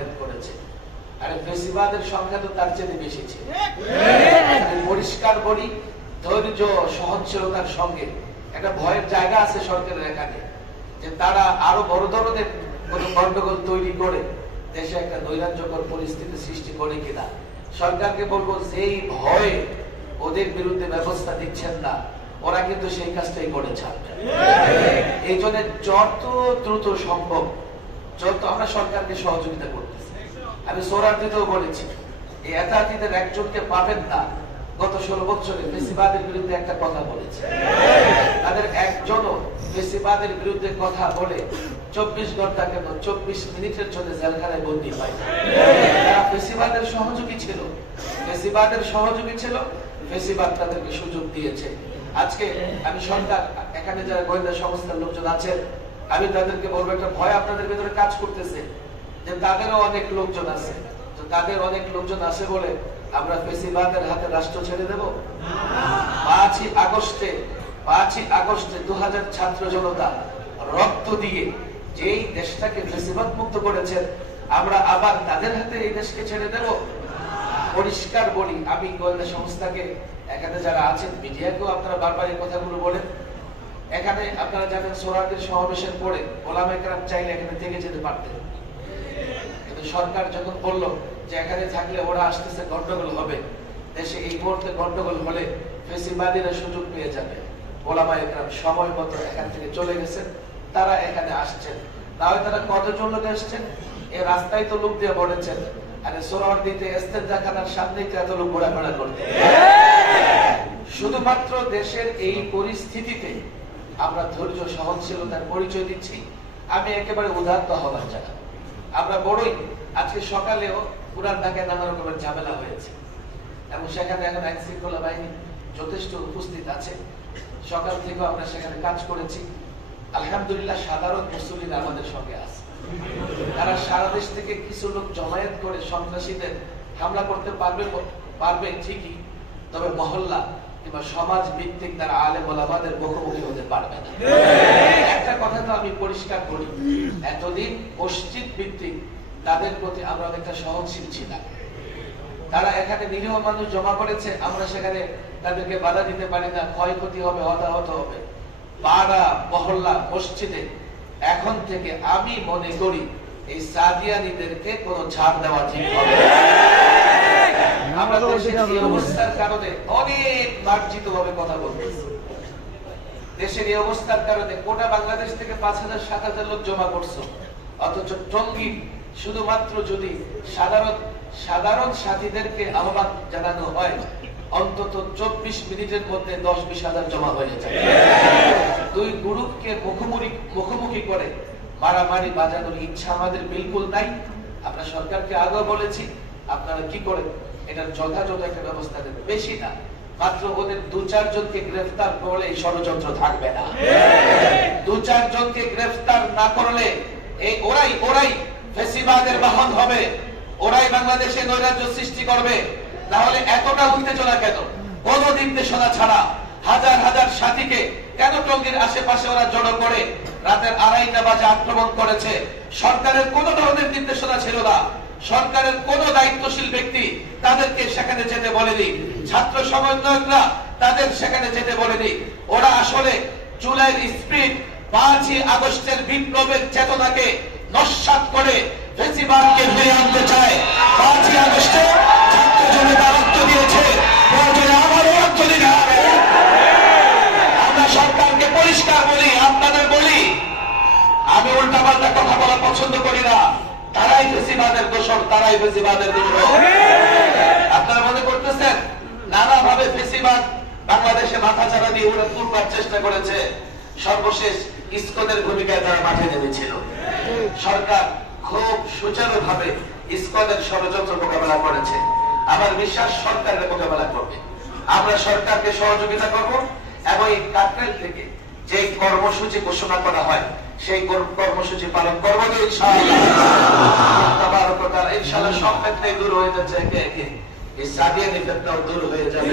জমায়েত করেছে। আরে ফেসিবাদের সংখ্যা তো তার চেয়ে বেশি ছিল। পরিষ্কার বলি, ধৈর্য সহনশীলতার সঙ্গে একটা ভয়ের জায়গা আছে সরকারের এখানে, যে তারা আরো বড় ধরনের কোন গন্ডগোল তৈরি করে দেশে একটা নৈরাজ্যকর পরিস্থিতি সৃষ্টি করে কিনা। সরকারকে বলবো, যেই ভয়ে ওদের বিরুদ্ধে ব্যবস্থা দিচ্ছেন না, ওরা কিন্তু সেই কাজটাই করে ছাড়বে। এই জন্য যত দ্রুত সম্ভব যত আমরা সরকারকে সহযোগিতা করতেছি। আমি সোহরাওয়ার্দীতেও বলেছি, এই এতাতীতের একজনকে পাবেন না গত 16 বছরে ফেসিবাদের বিরুদ্ধে একটা কথা বলেছে। তাদের একজনও ফেসিবাদের বিরুদ্ধে কথা বলে 24 ঘন্টা কেন 24 মিনিটের জন্য জেলখানায় বন্দী হয়। তারা ফেসিবাদের সহযোগী ছিল, ফেসিবাদের সহযোগী ছিল, ফেসিবাদ তাদেরকে সুযোগ দিয়েছে। আজকে আমি সরকার, এখানে যারা গোয়েন্দা সংস্থার লোকজন আছেন, আমি তাদেরকে বলবো, একটা ভয় আপনাদের ভিতরে কাজ করতেছে যে তাদেরও অনেক লোকজন আছে। তো তাদের অনেক লোকজন আছে বলে আমরা ফেসিবাদের হাতে রাষ্ট্র ছেড়ে দেব? 5ই আগস্টে 2000 ছাত্র জনতা রক্ত দিয়ে যেই দেশটাকে ফেসিবাদ মুক্ত করেছেন, আমরা আবার তাদের হাতে এই দেশকে ছেড়ে দেব? পরিষ্কার বলি, আমি গোয়েন্দা সংস্থাকে, এখানে যারা আছেন মিডিয়াকেও আপনারা বারবার এই কথাগুলো বলেন। এখানে আপনারা জানেন সোহরাওয়ার্দীর সমাবেশের পরে ওলামায়ে কেরাম চাইলে এখানে থেকে যেতে পারতেন, কিন্তু সরকার যখন বলল যে এখানে থাকলে ওরা আসতেছে, গন্ডগোল হবে দেশে, এই মুহূর্তে গন্ডগোল হলে ফেসিবাদীরা সুযোগ পেয়ে যাবে, ওলামায়ে কেরাম সময় মতো এখান থেকে চলে গেছেন। তারা এখানে আসছেন, তাহলে তারা কতজন লোক আসছেন? এই রাস্তায় তো লোক দিয়ে বলেছেন, আরে সোহরাওয়ার্দীতে ইস্তেঞ্জাখানার সামনেই তো এত লোক ঘোরাফেরা করতে। শুধুমাত্র দেশের এই পরিস্থিতিতে আমরা ধৈর্য সহনশীলতার পরিচয় দিচ্ছি। আমি একেবারে উদাত্ত হবার জায়গা, আমরা বড়ই আজকে সকালেও পুরান ঢাকায় নানা রকমের ঝামেলা হয়েছে এবং সেখানে এখন আইন শৃঙ্খলা বাহিনী যথেষ্ট উপস্থিত আছে। সকাল থেকেও আমরা সেখানে কাজ করেছি। আলহামদুলিল্লাহ সাধারণ মুসলিম আমাদের সঙ্গে আছে। তারা সারা দেশ থেকে কিছু লোক জমায়েত করে সন্ত্রাসীদের হামলা করতে পারবে ঠিকই, তবে মহল্লা কিংবা সমাজ ভিত্তিক তারা আলেম ওলামাদের মুখোমুখি হতে পারবে না। একটা কথা তো আমি পরিষ্কার করি, এতদিন মসজিদ ভিত্তিক তাদের প্রতি আমরা অনেকটা সহনশীল ছিলাম। তারা এখানে নিরীহ মানুষ জমা করেছে, আমরা সেখানে তাদেরকে বাধা দিতে পারি না, ক্ষয়ক্ষতি হবে, হতাহত হবে। পাড়া মহল্লা মসজিদে এখন থেকে আমি মনে করি এই সাদিয়ানীদেরকে কোনো ছাড় দেওয়া ঠিক হবে। আমরা দেশের এই অবস্থার কারণে অনেক মার্জিত ভাবে কথা বলতেছি। দেশের এই অবস্থার কারণে গোটা বাংলাদেশ থেকে 5000-7000 লোক জমা করছো, অথচ টঙ্গী শুধুমাত্র যদি সাধারণ সাথীদেরকে আহ্বান জানানো হয়, অন্তত 24 মিনিটের মধ্যে 10-20 হাজার জমা হয়ে যায়। দুই গ্রুপকে মুখোমুখি করে মারামারি বাজানোর ইচ্ছা আমাদের বিলকুল নাই। আমরা সরকারকে আগেও বলেছি, আপনারা কি করেন এটার যথাযথ একটা ব্যবস্থা দেন, বেশি না, মাত্র ওদের 2-4 জনকে গ্রেফতার করলে এই ষড়যন্ত্র থাকবে না। 2-4 জনকে গ্রেফতার না করলে এই ওরাই ফেসিবাদের বাহন হবে, ওরাই বাংলাদেশে নৈরাজ্য সৃষ্টি করবে। না হলে এতটা উত্তেজনা কেন? কোন নির্দেশনা ছাড়া হাজার হাজার সাথীকে কেন টঙ্গীর আশেপাশে ওরা জড়ো করে রাতের 2:30 বাজে আক্রমণ করেছে? সরকারের কোন ধরনের নির্দেশনা ছিল না, সরকারের কোন দায়িত্বশীল ব্যক্তি তাদেরকে সেখানে যেতে বলেনি, ছাত্র সমন্বয়করা তাদের সেখানে যেতে বলেনি। ওরা আসলে জুলাইয়ের স্পিরিট, 5ই আগস্টের বিপ্লবের চেতনাকে নস্যাৎ করে ফেসিবাদকে ফিরিয়ে আনতে চায়। 5ই আগস্টে ছাত্র জনতা রক্ত দিয়েছে, প্রয়োজনে আমারও রক্ত দিতে হবে। আমরা সরকারকে পরিষ্কার বলি, আপনাদের বলি, আমি উল্টাপাল্টা কথা বলা পছন্দ করি না। তারাই ফেসিবাদের দোষর, তারাই ফেসিবাদের দোষর। আপনারা মনে করতেছেন নানাভাবে ফেসিবাদ বাংলাদেশে মাথা চাড়া দিয়ে উড়ে তুলবার চেষ্টা করেছে, সর্বশেষ ইসকনের ভূমিকায় তারা মাঠে নেমেছিল। সরকার খুব সুচারুভাবে ইসকনের ষড়যন্ত্র মোকাবেলা করেছে। আমার বিশ্বাস সরকারের মোকাবেলা করবে। আমরা সরকারকে সহযোগিতা করব এবং এই কাকরাইল থেকে যে কর্মসূচি ঘোষণা করা হয় সেই কর্মসূচি পালন করবো ইনশাআল্লাহ। ইনশাআল্লাহ সব ক্ষেত্রে দূর হয়ে যাচ্ছে, একে একে এই সাদিয়ানি ক্ষেত্রেও দূর হয়ে যাবে।